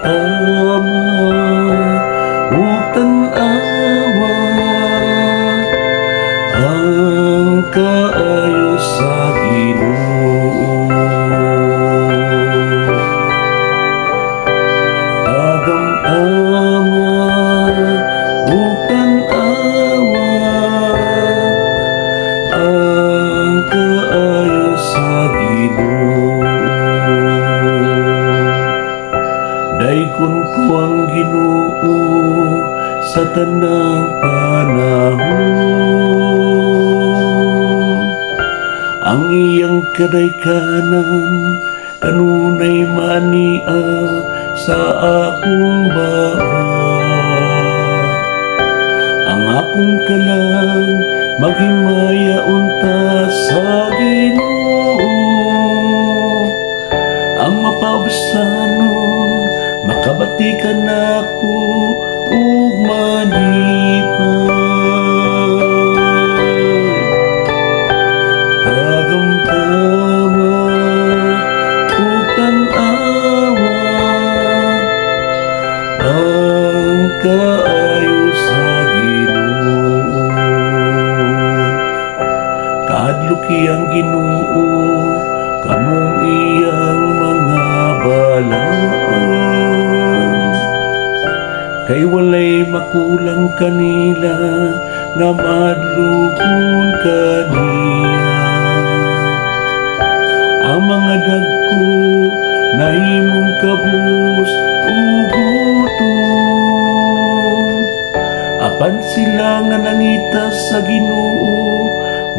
tama ug tan-awa ang kaayo sa Ginoo. Tama ug tan-awa ang kaayo sa Ginoo. Daykon ko ang Ginoo sa tanang panahon. Ang iyang kadaykanan kanunay mania sa akong bahat. Ang akong kalang maghimaya unta sa Ginoo. Ang mapausanon makabatikan ako ug malipay. Tagamtama ug tan-awa ang kaayo sa Ginoo. Kaadluki ang Ginoo kamong iyang mga balaan, kay walay makulang kanila nga madlugon kaniya. Ang mga dagko nahimong kabus ug gutom, apan sila nga nangita sa Ginoo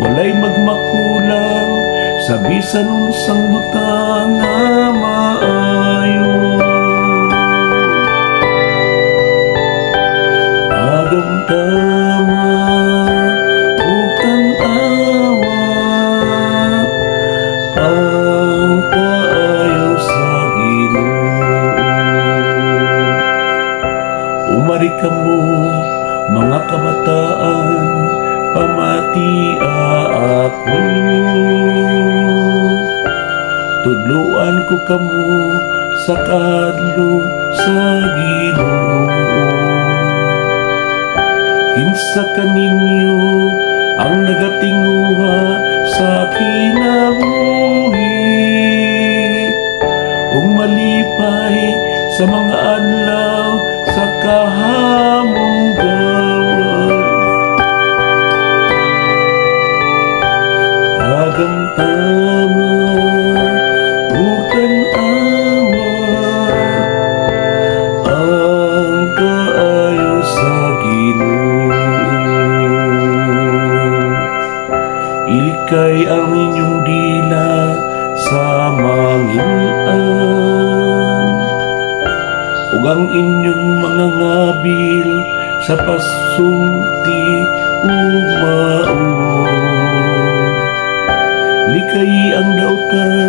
walay magmakulang sa bisan unsang butang nga maayo. Tagamtama ug tan-awa ang kaayo sa Ginoo. Umari kamo mga kabataan, pamatia ako. Tudluan ko kamo sa kadlo sa Ginoo. Kinsa kaninyo ang nagatinguha sa kinabuhi ug malipay sa mga adlaw sa kahamugawan. Tagamtama ug tan-awa ang kaayo sa Ginoo. Ilikay ang inyong dila sa mangin-an ug ang inyong mga ngabil sa pasulti ug maon. Likay ang dautan